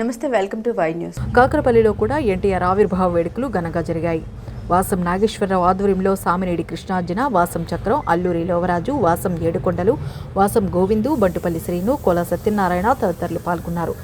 నమస్తే, welcome to Y news. కాకరపల్లిలో కూడా ఎన్టీఆర్ ఆవిర్భావ వేడుకలు ఘనంగా జరిగాయి. వాసం నాగేశ్వరరావు ఆధ్వర్యంలో సామినేడి కృష్ణార్జున, వాసం చక్రం, అల్లూరి లోవరాజు, వాసం ఏడుకొండలు, వాసం గోవిందు, బంటుపల్లి శ్రీను, కోల సత్యనారాయణ తదితరులు పాల్గొన్నారు.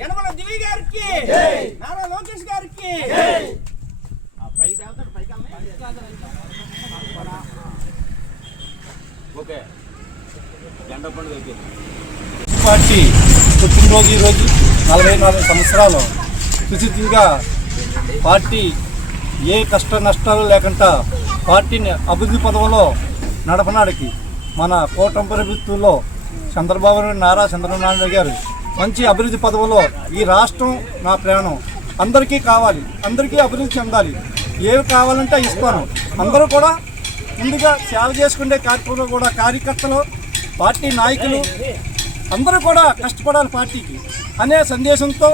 యనమల దివి గారికి, నారా లోకేష్ గారికి పార్టీ పుట్టినరోజు ఈరోజు 44 సంవత్సరాలు సుచితంగా పార్టీ ఏ కష్ట నష్టాలు లేకుండా పార్టీని అభివృద్ధి పదవిలో నడపడానికి మన కూటమి ప్రభుత్వంలో చంద్రబాబు నారా చంద్రబాబు నాయుడు గారు మంచి అభివృద్ధి పదవిలో ఈ రాష్ట్రం నా ప్రాణం, అందరికీ కావాలి, అందరికీ అభివృద్ధి చెందాలి, ఏవి కావాలంటే ఇస్తాను, అందరూ కూడా ముందుగా సేవ చేసుకునే కార్యక్రమంలో కూడా కార్యకర్తలు, పార్టీ నాయకులు అందరూ కూడా కష్టపడాలి పార్టీకి అనే సందేశంతో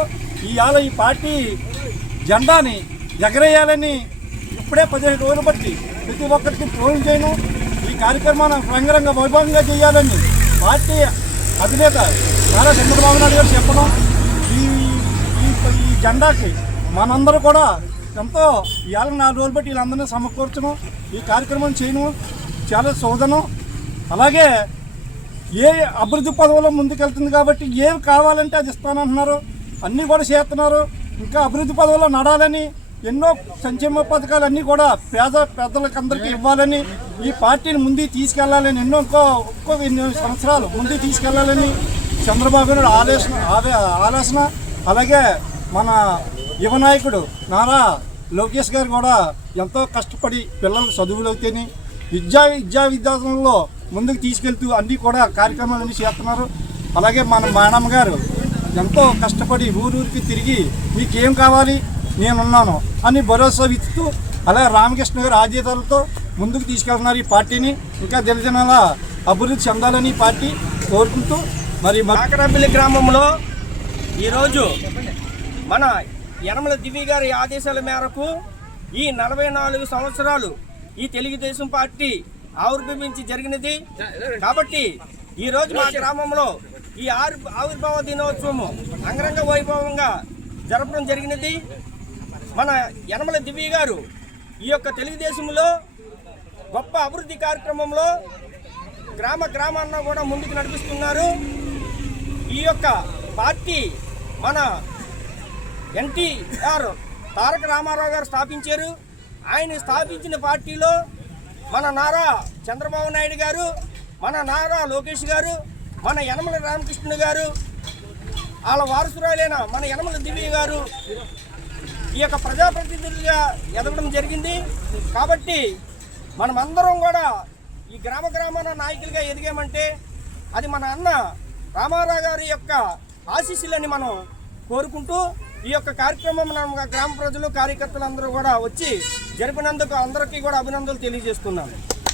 ఇవాళ ఈ పార్టీ జెండాని ఎగరేయాలని ఇప్పుడే 15 రోజులు బట్టి ప్రతి ఒక్కరికి ఫోన్ చేయను, ఈ కార్యక్రమాన్ని రంగరంగ వైభవంగా చేయాలని పార్టీ అధినేత నారా చంద్రబాబు నాయుడు గారు చెప్పడం, ఈ జెండాకి మనందరూ కూడా ఎంతో ఇవాళ 4 రోజులు బట్టి వీళ్ళందరినీ సమకూర్చడం, ఈ కార్యక్రమం చేయడం చాలా శోధనం. అలాగే ఏ అభివృద్ధి పదవులో ముందుకెళ్తుంది కాబట్టి ఏమి కావాలంటే అది ఇస్తానంటున్నారు, అన్నీ కూడా చేస్తున్నారు. ఇంకా అభివృద్ధి పదవులో నడాలని ఎన్నో సంక్షేమ పథకాలన్నీ కూడా పెద్దలకు అందరికీ ఇవ్వాలని, ఈ పార్టీని ముందుకు తీసుకెళ్లాలని, ఇంకో ఎన్నో సంవత్సరాలు ముందుకు తీసుకెళ్లాలని చంద్రబాబు నాయుడు ఆలోచన. అలాగే మన యువ నాయకుడు నారా లోకేష్ గారు కూడా ఎంతో కష్టపడి పిల్లలకు చదువులు అవుతాయని విద్యార్థులలో ముందుకు తీసుకెళ్తూ అన్నీ కూడా కార్యక్రమాలన్నీ చేస్తున్నారు. అలాగే మన మేడం గారు ఎంతో కష్టపడి ఊరూరికి తిరిగి మీకేం కావాలి నేనున్నాను అని భరోసా ఇస్తూ, అలాగే రామకృష్ణ గారు ఆదేశాలతో ముందుకు తీసుకెళ్తున్నారు ఈ పార్టీని. ఇంకా దినదినాల అభివృద్ధి చెందాలని పార్టీ కోరుకుంటూ మరి కాకరపల్లి గ్రామంలో ఈరోజు మన యనమల దివి గారి ఆదేశాల మేరకు ఈ 44 సంవత్సరాలు ఈ తెలుగుదేశం పార్టీ ఆవిర్భవించి జరిగినది. కాబట్టి ఈరోజు మా గ్రామంలో ఈ ఆవిర్భావ దినోత్సవం అంగరంగ వైభవంగా జరపడం జరిగినది. మన యనమల దివి గారు ఈ యొక్క తెలుగుదేశంలో గొప్ప అభివృద్ధి కార్యక్రమంలో గ్రామాన్న కూడా ముందుకు నడిపిస్తున్నారు. ఈ యొక్క పార్టీ మన ఎన్టీఆర్ తారక రామారావు గారు స్థాపించారు. ఆయన స్థాపించిన పార్టీలో మన నారా చంద్రబాబు నాయుడు గారు, మన నారా లోకేష్ గారు, మన యనమల రామకృష్ణ గారు, వాళ్ళ వారసురాలైన మన యనమల దివి గారు ఈ యొక్క ప్రజాప్రతినిధులుగా ఎదగడం జరిగింది. కాబట్టి మనమందరం కూడా ఈ గ్రామాన నాయకులుగా ఎదిగామంటే అది మన అన్న రామారావు గారి యొక్క ఆశీస్సులని మనం కోరుకుంటూ ఈ యొక్క కార్యక్రమం మన గ్రామ ప్రజలు కార్యకర్తలు అందరూ కూడా వచ్చి జరిపినందుకు అందరికీ కూడా అభినందనలు తెలియజేస్తున్నాను.